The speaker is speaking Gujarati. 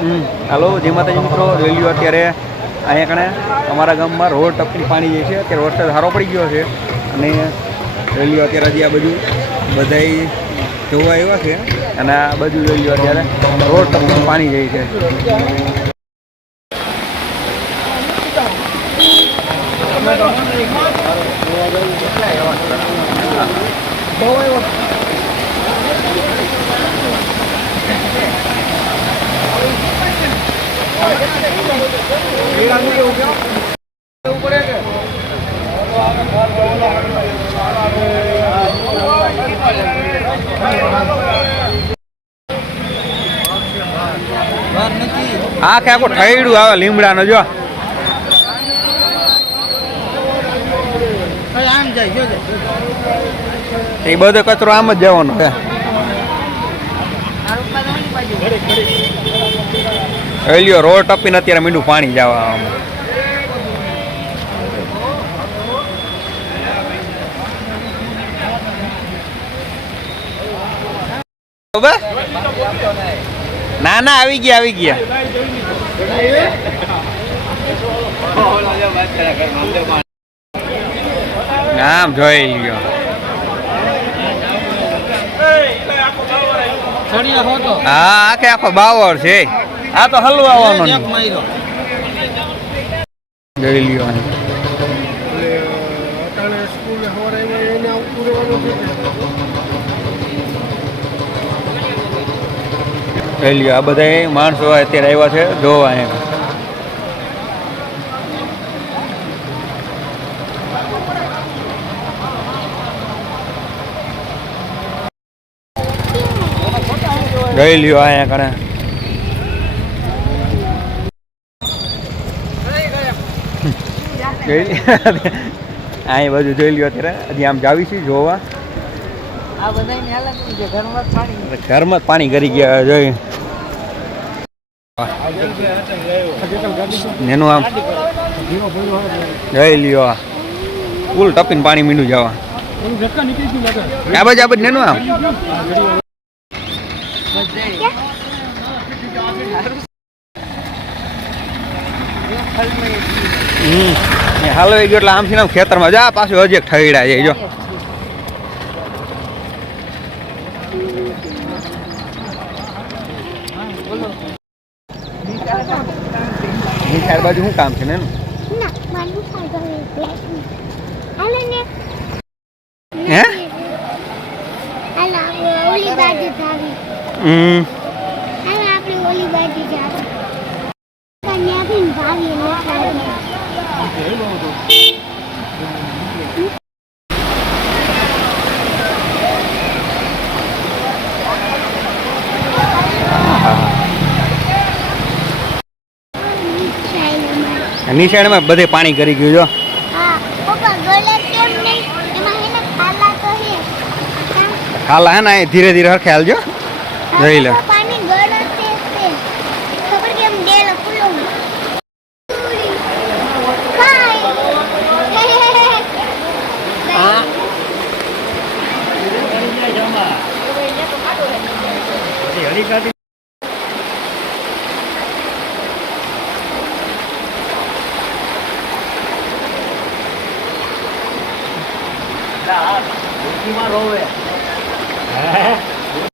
હાલો જય માતાજી મિત્રો, રેલીઓ અત્યારે અહીંયા કણે અમારા ગામમાં રોડ ટપકી પાણી જાય છે. અત્યારે વરસાદ સારો પડી ગયો છે અને રેલીઓ અત્યારે હજી આ બાજુ બધાય જોવા આવ્યા છે અને આ બાજુ રેલીઓ અત્યારે રોડ ટપકી પાણી જાય છે. આખે આખું ઠૈડું આવે લીમડાનો જો એ બધો કચરો આમ જ જવાનો છે. લ્યો રોડ ટપીને અત્યારે મીંડું પાણી જવા ના ના આવી ગયા આમ જોઈ લ્યો. હા આખે આખો બાવર છે. આ તો હલવાનો જોઈ લ્યો. આ બધા માણસો અત્યારે આવ્યા છે જોવા એમ. જોઈ લ્યો અહીંયા કણે અહીં બધું જોઈ લ્યો. અત્યારે હજી આમ જાવી છે જોવા. ઘરમાં જ પાણી કરી ગયા જોઈ એનું આમ જોઈ લ્યો. ફૂલ ટપીને પાણી મીંડું જવા આ બાજુ નેનું આમ હાલવાઈ ગયો એટલે આમથી આમ ખેતરમાં જા પાછું હજી એક ઠગડા જાય જો. નિશાળ બાજુ શું કામ છે ને હે નિશાળમાં બધે પાણી કરી ગયું જો. ખાલા હે ને ધીરે ધીરે હરખે હાલજો જોઈ લે.